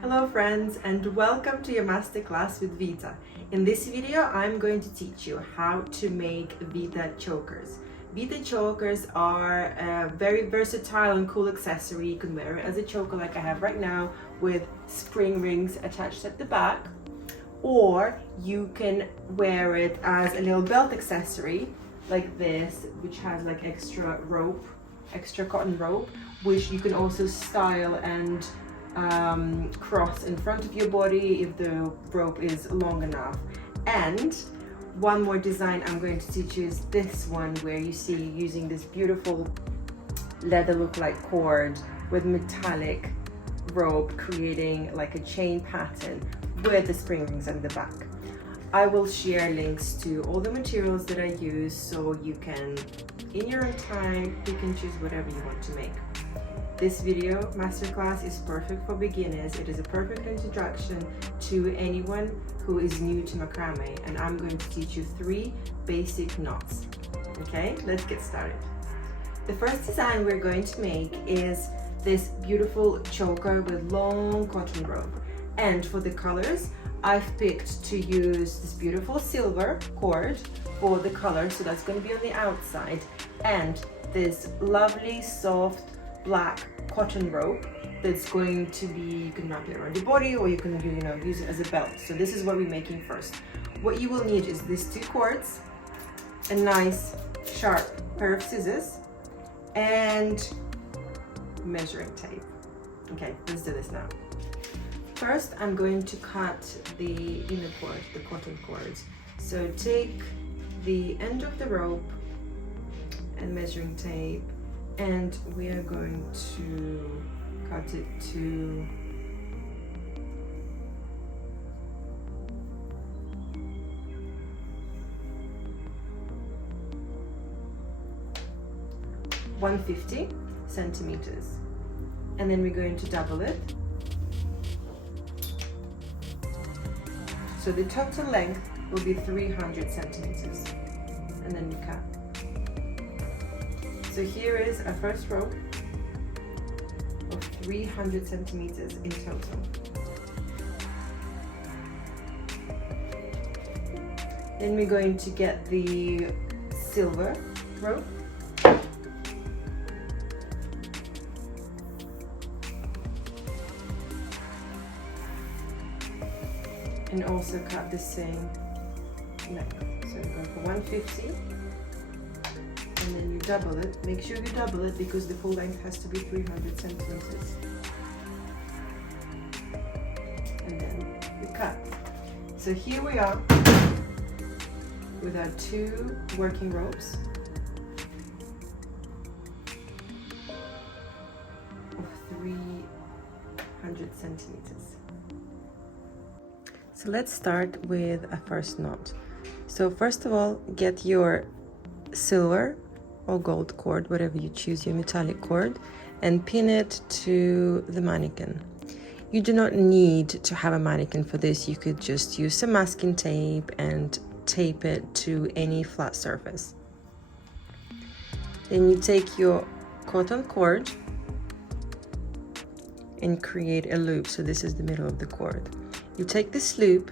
Hello friends and welcome to your masterclass with Viitta. In this video I'm going to teach you how to make Viitta chokers. Viitta chokers are a very versatile and cool accessory. You can wear it as a choker like I have right now with spring rings attached at the back, or you can wear it as a little belt accessory like this, which has like extra rope, extra cotton rope, which you can also style and cross in front of your body if the rope is long enough. And one more design I'm going to teach you is this one, where you see using this beautiful leather look-like cord with metallic rope, creating like a chain pattern with the spring rings on the back. I will share links to all the materials that I use, so you can, in your own time, you can choose whatever you want to make. This video masterclass is perfect for beginners. It is a perfect introduction to anyone who is new to macrame, and I'm going to teach you 3 basic knots. Okay, let's get started. The first design we're going to make is this beautiful choker with long cotton rope. And for the colors, I've picked to use this beautiful silver cord for the color, so that's going to be on the outside, and this lovely soft black cotton rope that's going to be, you can wrap it around your body, or you can use it as a belt. So this is what we're making first. What you will need is these 2 cords, a nice sharp pair of scissors, and measuring tape. Okay, let's do this now. First, I'm going to cut the inner cord, the cotton cords. So take the end of the rope and measuring tape, and we are going to cut it to (150 centimeters), and then we're going to double it. So the total length will be 300 centimeters, and then we cut. So here is our first rope of 300 centimeters in total. Then we're going to get the silver rope. And also cut the same length. So we go for 150. And then you double it. Make sure you double it because the full length has to be 300 centimeters. And then we cut. So here we are with our 2 working ropes of 300 centimeters. So let's start with a first knot. So first of all, get your silver or gold cord, whatever you choose, your metallic cord, and pin it to the mannequin. You do not need to have a mannequin for this. You could just use some masking tape and tape it to any flat surface. Then you take your cotton cord and create a loop. So this is the middle of the cord. You take this loop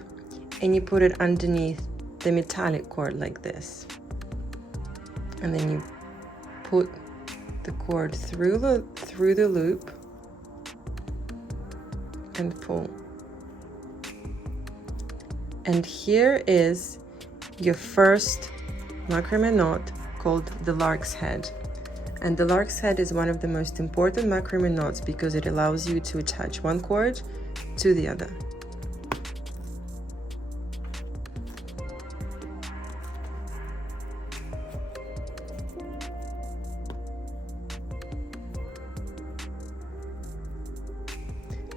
and you put it underneath the metallic cord like this. And then you put the cord through the loop and pull. And here is your first macrame knot, called the lark's head. And the lark's head is one of the most important macrame knots because it allows you to attach one cord to the other.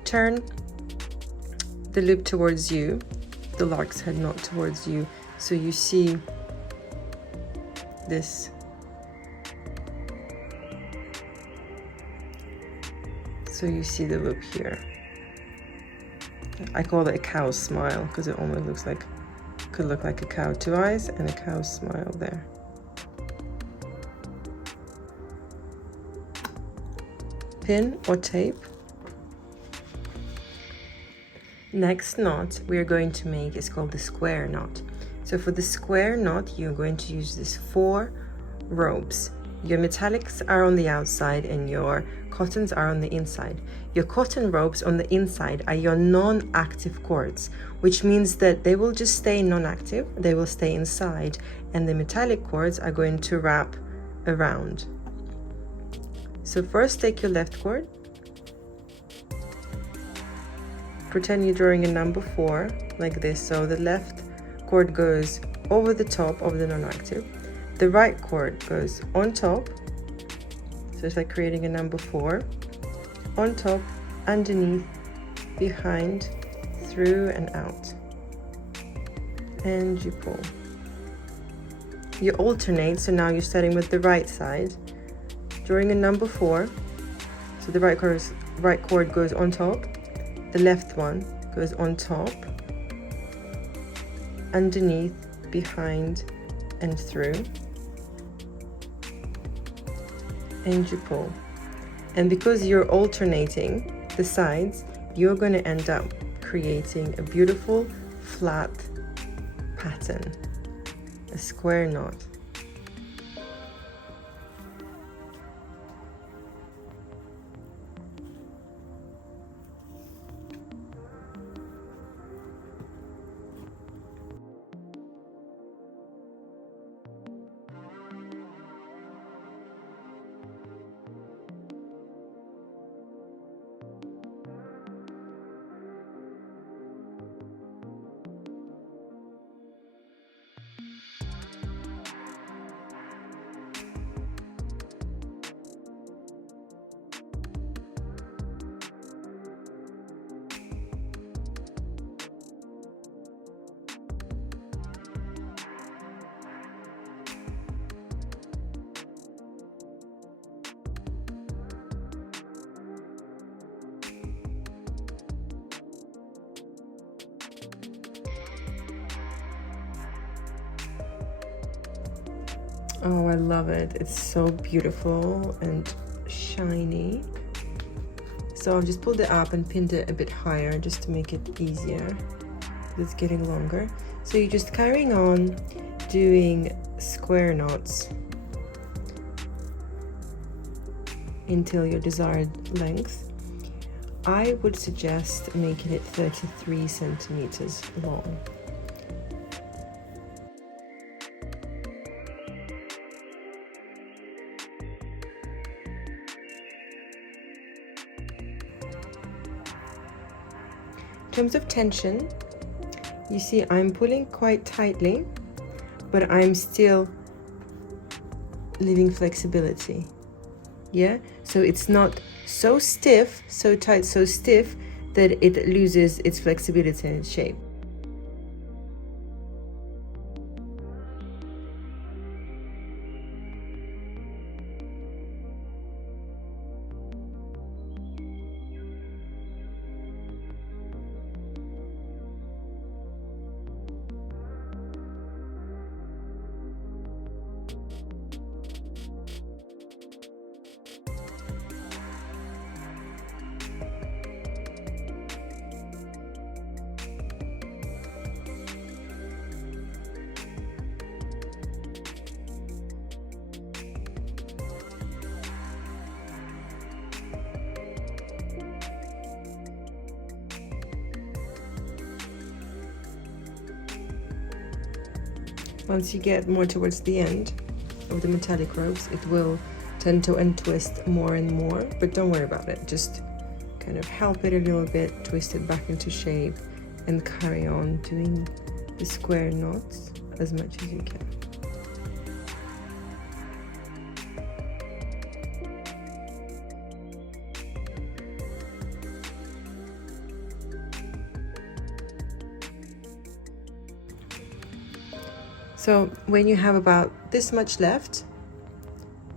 Turn the loop towards you, the lark's head knot towards you, so you see this. So you see the loop here. I call it a cow's smile because it almost looks like, could look like a cow, 2 eyes and a cow's smile there. Pin or tape Next knot we're going to make is called the square knot. So for the square knot, you're going to use these 4 ropes. Your metallics are on the outside and your cottons are on the inside. Your cotton ropes on the inside are your non-active cords, which means that they will just stay non-active, they will stay inside, and the metallic cords are going to wrap around. So first take your left cord, pretend you're drawing a number 4 like this, so the left cord goes over the top of the non-active, the right cord goes on top, so it's like creating a number 4, on top, underneath, behind, through and out, and you pull. You alternate, so now you're starting with the right side, drawing a number 4, so the right cord goes on top, the left one goes on top, underneath, behind and through, and you pull. And because you're alternating the sides, you're going to end up creating a beautiful flat pattern, a square knot. Oh, I love it. It's so beautiful and shiny. So I've just pulled it up and pinned it a bit higher just to make it easier. It's getting longer. So you're just carrying on doing square knots until your desired length. I would suggest making it 33 centimeters long. In terms of tension, you see I'm pulling quite tightly, but I'm still leaving flexibility. Yeah, so it's not so stiff, so tight, so stiff that it loses its flexibility and its shape. Once you get more towards the end of the metallic ropes, it will tend to untwist more and more, but don't worry about it. Just kind of help it a little bit, twist it back into shape, and carry on doing the square knots as much as you can. So when you have about this much left,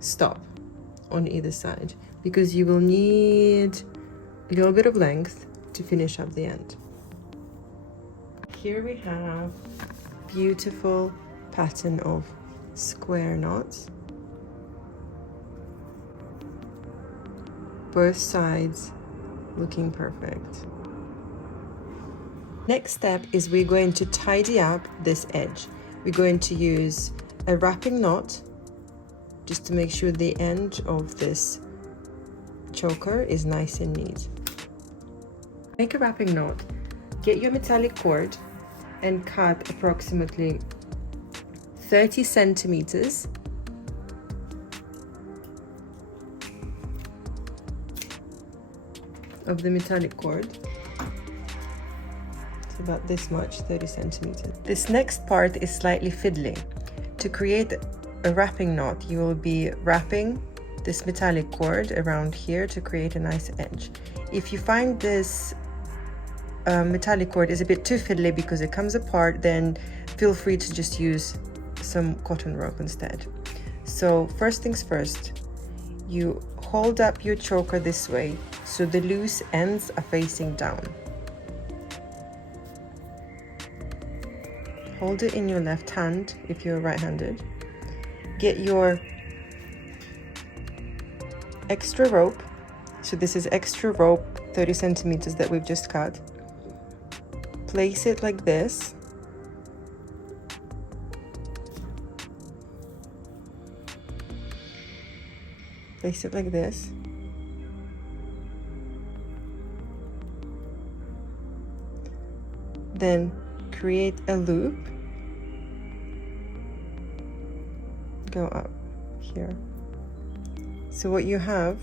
stop on either side, because you will need a little bit of length to finish up the end. Here we have a beautiful pattern of square knots. Both sides looking perfect. Next step is we're going to tidy up this edge. We're going to use a wrapping knot just to make sure the end of this choker is nice and neat. Make a wrapping knot, get your metallic cord and cut approximately 30 centimeters of the metallic cord. It's about this much, 30 centimeters. This next part is slightly fiddly. To create a wrapping knot, you will be wrapping this metallic cord around here to create a nice edge. If you find this metallic cord is a bit too fiddly because it comes apart, then feel free to just use some cotton rope instead. So first things first, you hold up your choker this way so the loose ends are facing down. Hold it in your left hand if you're right-handed. Get your extra rope. So this is extra rope, 30 centimeters that we've just cut. Place it like this. Place it like this. Then create a loop. Go up here. So what you have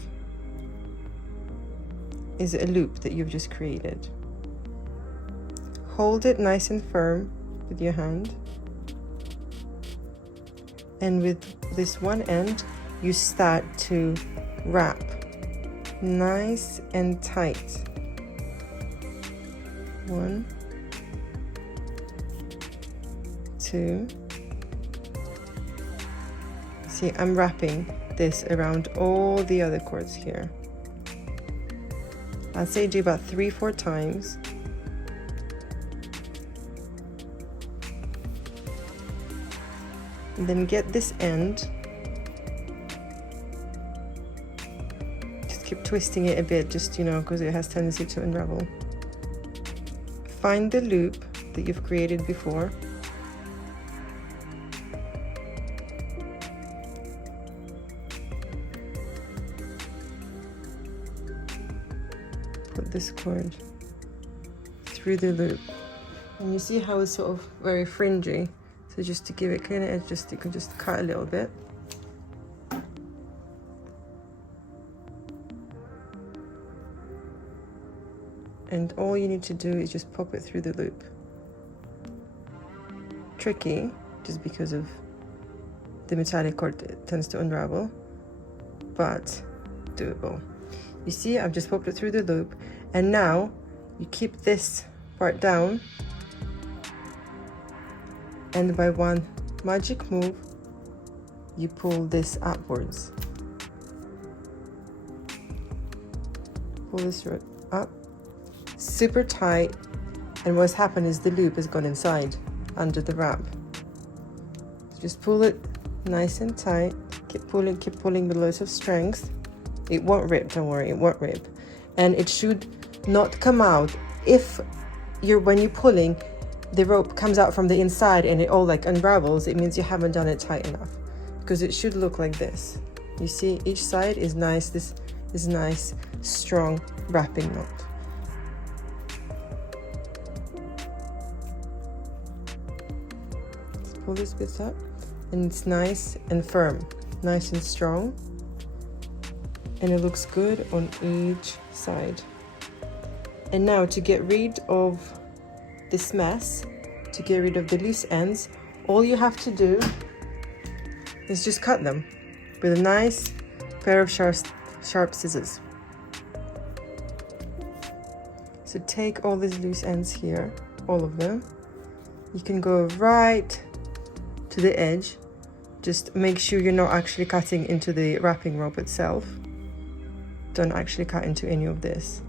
is a loop that you've just created. Hold it nice and firm with your hand. And with this one end, you start to wrap nice and tight. 1, 2. See, I'm wrapping this around all the other cords here. I'd say do about 3-4 times. And then get this end. Just keep twisting it a bit, just, because it has tendency to unravel. Find the loop that you've created before. Put this cord through the loop. And you see how it's sort of very fringy. So just to give it kind of edge, you can just cut a little bit. And all you need to do is just pop it through the loop. Tricky, just because of the metallic cord, it tends to unravel, but doable. You see, I've just popped it through the loop, and now you keep this part down, and by one magic move, you pull this upwards. Pull this up, super tight, and what's happened is the loop has gone inside under the wrap. So just pull it nice and tight, keep pulling with loads of strength. It won't rip, don't worry, it won't rip. And it should not come out. If when you're pulling, the rope comes out from the inside and it all like unravels, it means you haven't done it tight enough. Because it should look like this. You see, each side is nice. This is nice, strong wrapping knot. Let's pull this bit up, and it's nice and firm, nice and strong. And it looks good on each side. And now to get rid of this mess, to get rid of the loose ends, all you have to do is just cut them with a nice pair of sharp scissors. So take all these loose ends here, all of them. You can go right to the edge. Just make sure you're not actually cutting into the wrapping rope itself. Don't actually cut into any of this.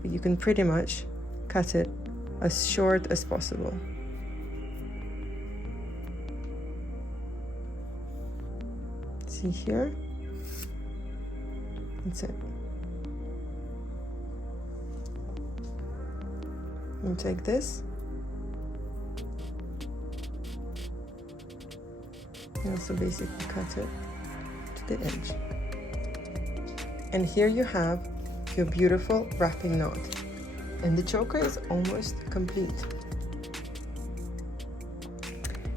But you can pretty much cut it as short as possible. See here? That's it. You take this. You also basically cut it to the edge. And here you have your beautiful wrapping knot. And the choker is almost complete.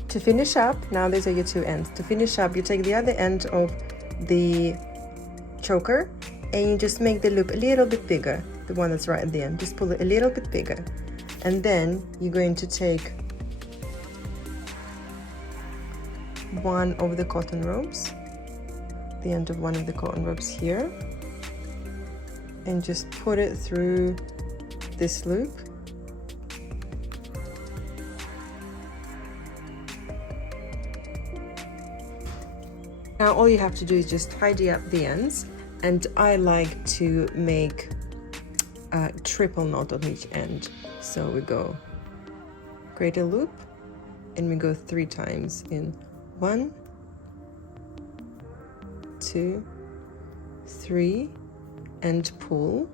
To finish up, now these are your two ends. To finish up, you take the other end of the choker and you just make the loop a little bit bigger, the one that's right at the end. Just pull it a little bit bigger. And then you're going to take one of the cotton ropes, the end of one of the cotton ropes here, and just put it through this loop. Now all you have to do is just tidy up the ends, and I like to make a triple knot on each end. So we go create a loop and we go 3 times in 1, 2, 3 and pull.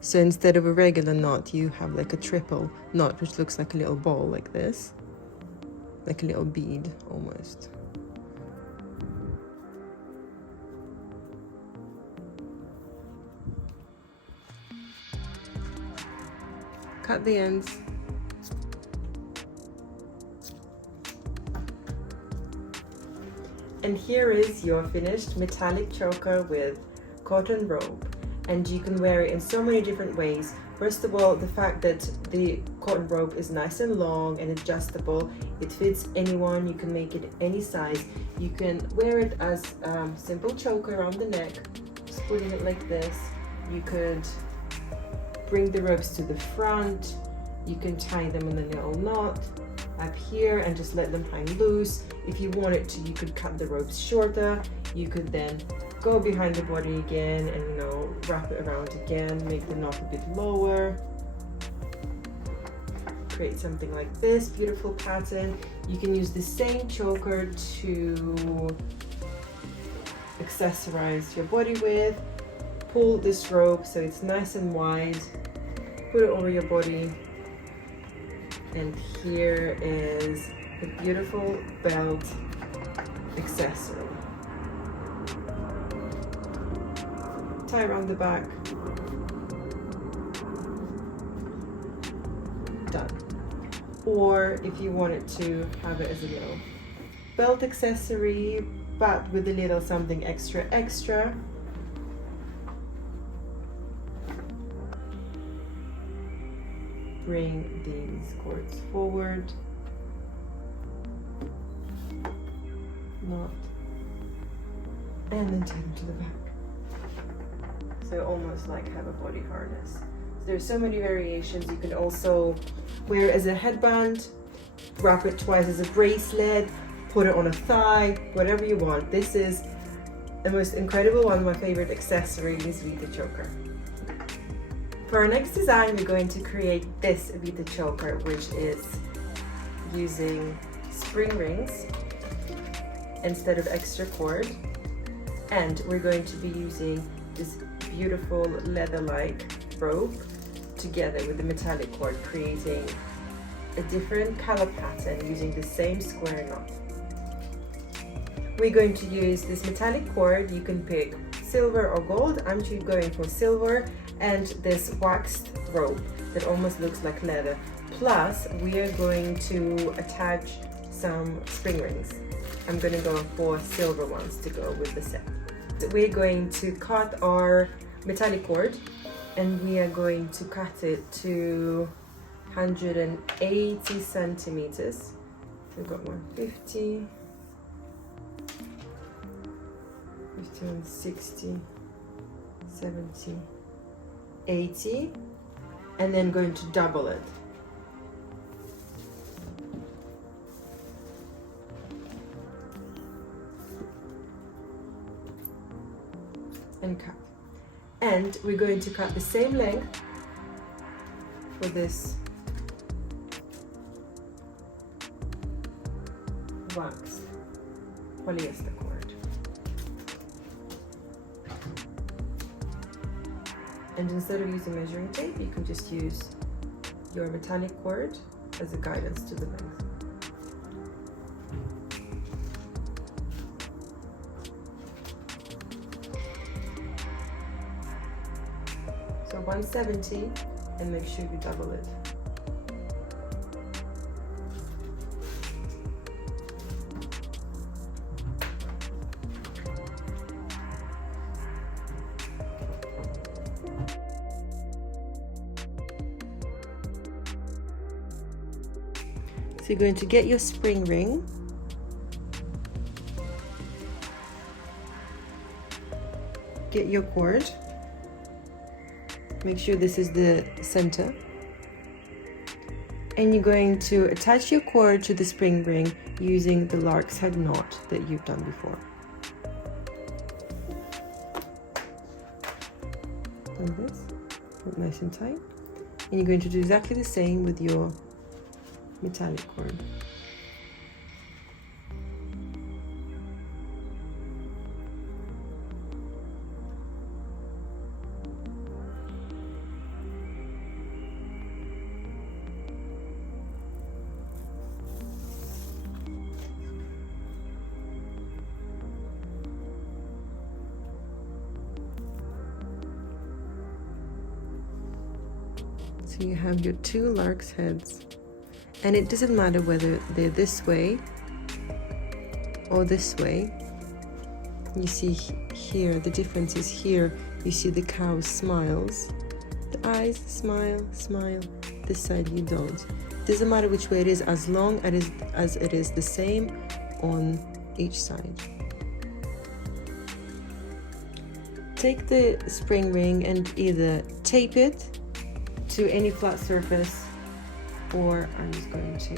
So instead of a regular knot you have like a triple knot which looks like a little ball like this, like a little bead almost. Cut the ends. And here is your finished metallic choker with cotton rope. And you can wear it in so many different ways. First of all, the fact that the cotton rope is nice and long and adjustable. It fits anyone, you can make it any size. You can wear it as simple choker around the neck, just putting it like this. You could bring the ropes to the front. You can tie them in a little knot up here and just let them hang loose. If you wanted to, you could cut the ropes shorter. You could then go behind the body again and, you know, wrap it around again, make the knot a bit lower. Create something like this beautiful pattern. You can use the same choker to accessorize your body with. Pull this rope so it's nice and wide, put it over your body, and here is a beautiful belt accessory. Tie around the back. Done. Or if you wanted to have it as a little belt accessory, but with a little something extra, bring these cords forward, knot, and then tie them to the back. So almost like have a body harness. So there's so many variations. You can also wear it as a headband, wrap it twice as a bracelet, put it on a thigh, whatever you want. This is the most incredible one of my favorite accessories, this Viitta choker. For our next design, we're going to create this Viitta choker, which is using spring rings instead of extra cord. And we're going to be using this beautiful leather-like rope together with the metallic cord, creating a different color pattern using the same square knot. We're going to use this metallic cord. You can pick silver or gold. I'm going for silver, and this waxed rope that almost looks like leather. Plus, we are going to attach some spring rings. I'm going to go for silver ones to go with the set. We're going to cut our metallic cord, and we are going to cut it to 180 centimeters. We've got 150, 50, 60, 70, 80, and then going to double it. And cut. And we're going to cut the same length for this wax polyester cord. And instead of using measuring tape, you can just use your metallic cord as a guidance to the length. So 170, and make sure you double it. So you're going to get your spring ring, get your cord, make sure this is the center, and you're going to attach your cord to the spring ring using the lark's head knot that you've done before. Like this, nice and tight. And you're going to do exactly the same with your metallic cord. So you have your two lark's heads, and it doesn't matter whether they're this way or this way. You see here, the difference is here, you see the cow smiles. The eyes smile, smile. This side you don't. Doesn't matter which way it is, as long as it is the same on each side. Take the spring ring and either tape it to any flat surface, or I'm just going to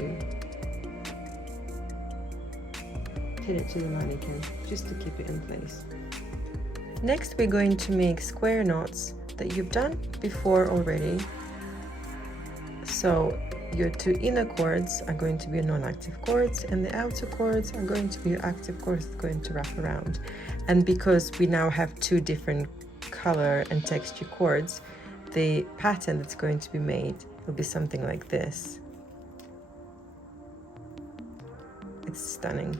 pin it to the mannequin just to keep it in place. Next, we're going to make square knots that you've done before already. So your two inner cords are going to be non-active cords, and the outer cords are going to be your active cords that's going to wrap around. And because we now have two different color and texture cords, the pattern that's going to be made will be something like this. It's stunning.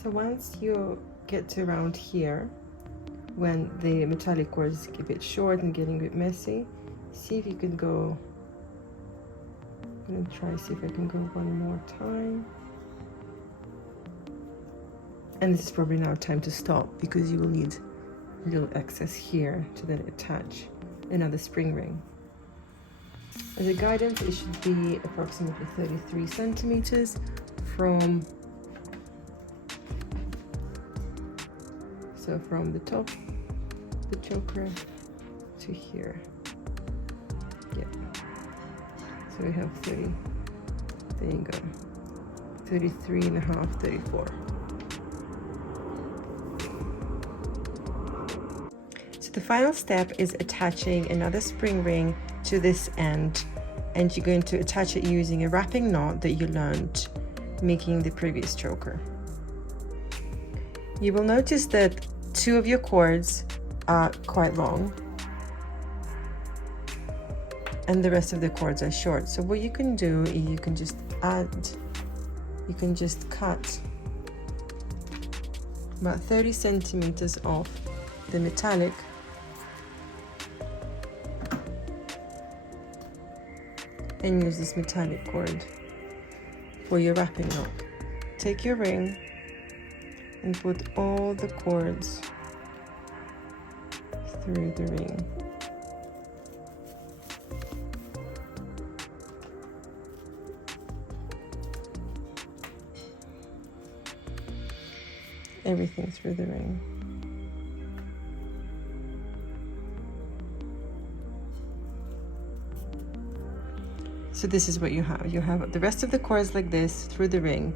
So once you get to around here, when the metallic cord is a bit short and getting a bit messy, see if you can go. I'm gonna try see if I can go one more time. And this is probably now time to stop because you will need a little excess here to then attach another spring ring. As a guidance, it should be approximately 33 centimeters from the top, the choker, to here. Yeah. So we have 30, there you go, 33 and a half, 34. So the final step is attaching another spring ring to this end, and you're going to attach it using a wrapping knot that you learned making the previous choker. You will notice that two of your cords are quite long and the rest of the cords are short. So what you can do is you can just cut about 30 centimeters off the metallic and use this metallic cord for your wrapping knot. Take your ring and put all the cords through the ring. Everything through the ring. So this is what you have. You have the rest of the cords like this through the ring,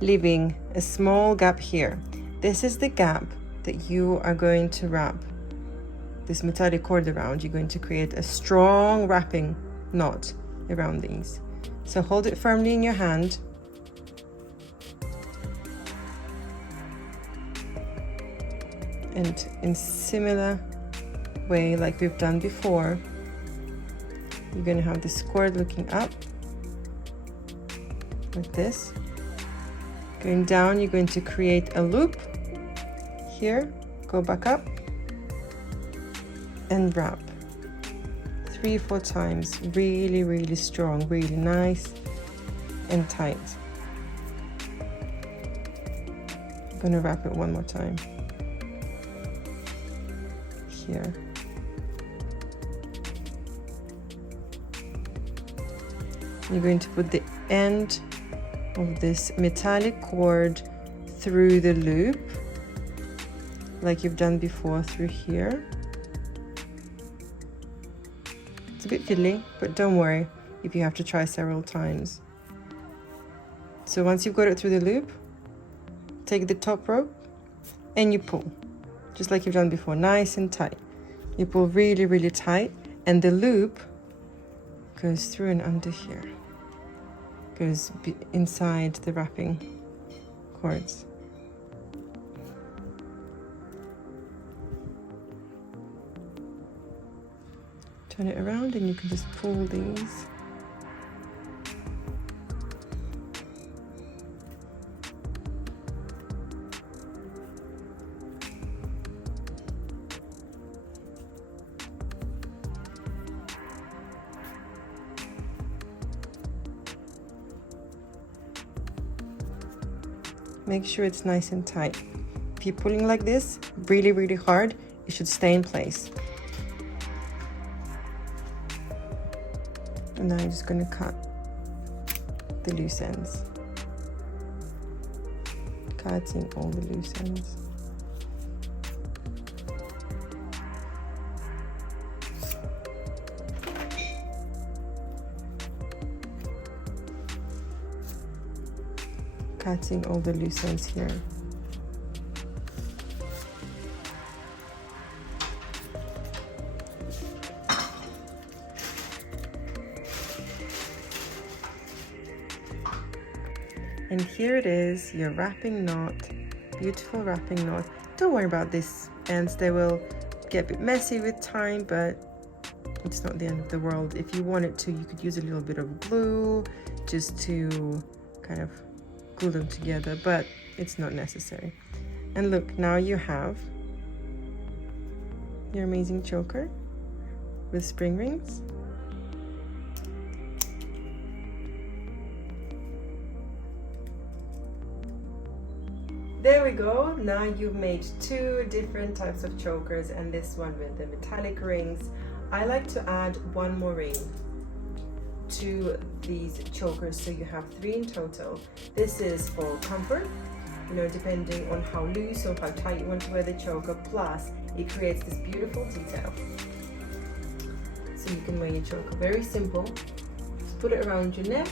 leaving a small gap here. This is the gap that you are going to wrap this metallic cord around. You're going to create a strong wrapping knot around these. So hold it firmly in your hand. And in similar way like we've done before, you're going to have this cord looking up like this. Going down, you're going to create a loop here, go back up and wrap 3-4 times, really, really strong, really nice and tight. I'm going to wrap it one more time here. You're going to put the end of this metallic cord through the loop like you've done before through here. It's a bit fiddly, but don't worry if you have to try several times. So once you've got it through the loop, take the top rope and you pull just like you've done before, nice and tight. You pull really, really tight, and the loop goes through and under here, goes inside the wrapping cords. Turn it around and you can just pull these. Make sure it's nice and tight. If you're pulling like this, really, really hard, it should stay in place. And now I'm just going to cut the loose ends. Cutting all the loose ends. Cutting all the loose ends here. And here it is, your wrapping knot, beautiful wrapping knot. Don't worry about these ends, they will get a bit messy with time, but it's not the end of the world. If you wanted to, you could use a little bit of glue just to kind of glue them together, but it's not necessary. And look, now you have your amazing choker with spring rings. There we go. Now you've made 2 different types of chokers, and this one with the metallic rings. I like to add 1 more ring to these chokers, so you have 3 in total. This is for comfort, you know, depending on how loose or how tight you want to wear the choker, plus it creates this beautiful detail. So you can wear your choker very simple. Just put it around your neck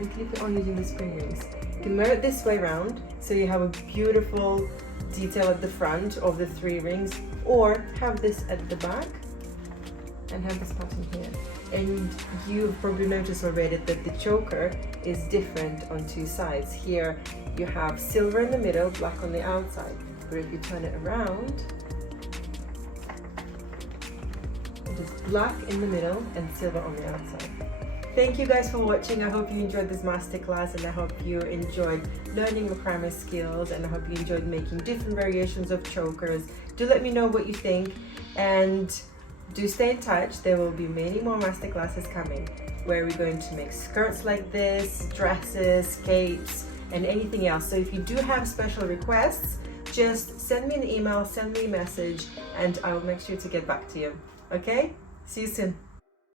and clip it on using the spring rings. You can wear it this way around, so you have a beautiful detail at the front of the 3 rings, or have this at the back and have this pattern here. And you've probably noticed already that the choker is different on 2 sides. Here you have silver in the middle, black on the outside, but if you turn it around, it is black in the middle and silver on the outside. Thank you guys for watching. I hope you enjoyed this masterclass, and I hope you enjoyed learning macrame skills, and I hope you enjoyed making different variations of chokers. Do let me know what you think, and do stay in touch. There will be many more masterclasses coming where we're going to make skirts like this, dresses, capes, and anything else. So if you do have special requests, just send me an email, send me a message, and I will make sure to get back to you. Okay? See you soon.